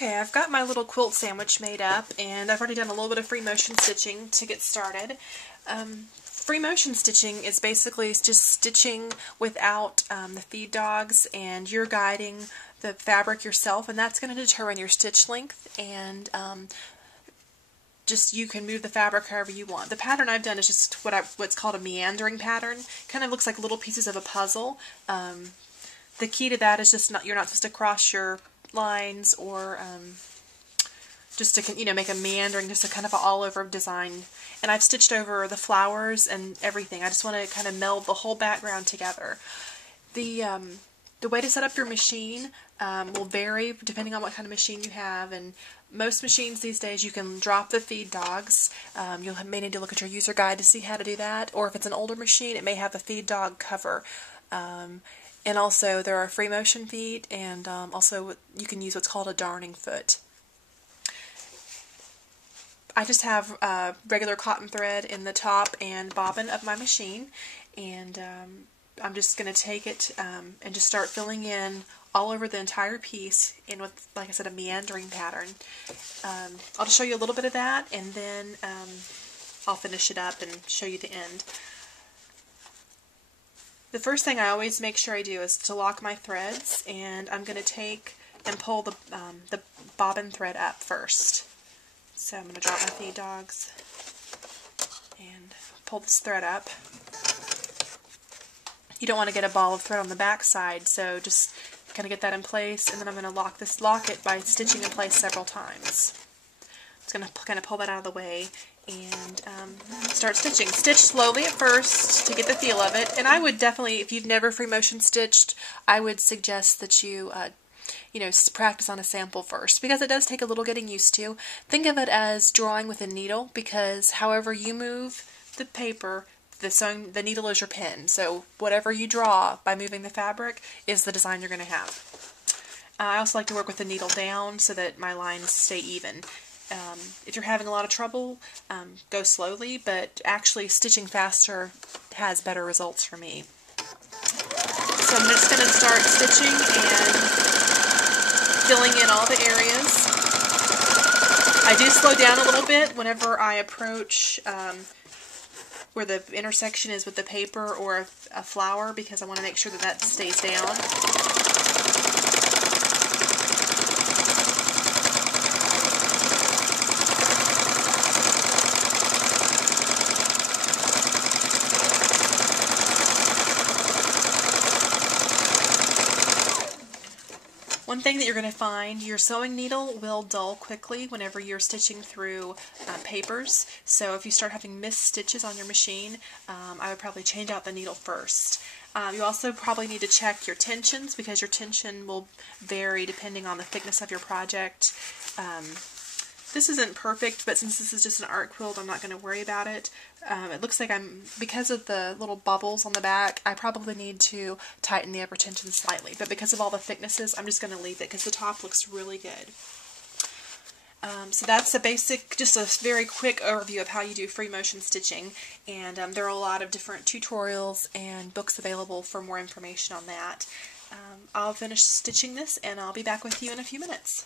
Okay, I've got my little quilt sandwich made up, and I've already done a little bit of free motion stitching to get started. Free motion stitching is basically just stitching without the feed dogs, and you're guiding the fabric yourself, and that's going to determine your stitch length, and just you can move the fabric however you want. The pattern I've done is just what's called a meandering pattern. Kind of looks like little pieces of a puzzle. The key to that is just you're not supposed to cross your lines or just to make a meandering, just a kind of an all-over design. And I've stitched over the flowers and everything. I just want to kind of meld the whole background together. The way to set up your machine will vary depending on what kind of machine you have, and most machines these days you can drop the feed dogs. You may need to look at your user guide to see how to do that, or if it's an older machine it may have a feed dog cover. And also there are free motion feet, and also you can use what's called a darning foot. I just have regular cotton thread in the top and bobbin of my machine, and I'm just going to take it and just start filling in all over the entire piece in with, like I said, a meandering pattern. I'll just show you a little bit of that, and then I'll finish it up and show you the end. The first thing I always make sure I do is to lock my threads, and I'm going to take and pull the bobbin thread up first. So I'm going to drop my feed dogs and pull this thread up. You don't want to get a ball of thread on the back side, so just kind of get that in place, and then I'm going to lock it by stitching in place several times. Just going to kind of pull that out of the way and start stitching. Stitch slowly at first to get the feel of it, and I would definitely, if you've never free motion stitched, I would suggest that you practice on a sample first, because it does take a little getting used to. Think of it as drawing with a needle, because however you move the paper, the needle is your pen. So whatever you draw by moving the fabric is the design you're going to have. I also like to work with the needle down so that my lines stay even. If you're having a lot of trouble, go slowly, but actually stitching faster has better results for me. So I'm just going to start stitching and filling in all the areas. I do slow down a little bit whenever I approach where the intersection is with the paper or a flower, because I want to make sure that that stays down. One thing that you're going to find, your sewing needle will dull quickly whenever you're stitching through papers. So if you start having missed stitches on your machine, I would probably change out the needle first. You also probably need to check your tensions, because your tension will vary depending on the thickness of your project. This isn't perfect, but since this is just an art quilt, I'm not going to worry about it. It looks like because of the little bubbles on the back, I probably need to tighten the upper tension slightly. But because of all the thicknesses, I'm just going to leave it, because the top looks really good. So that's a basic, just a very quick overview of how you do free motion stitching. And there are a lot of different tutorials and books available for more information on that. I'll finish stitching this, and I'll be back with you in a few minutes.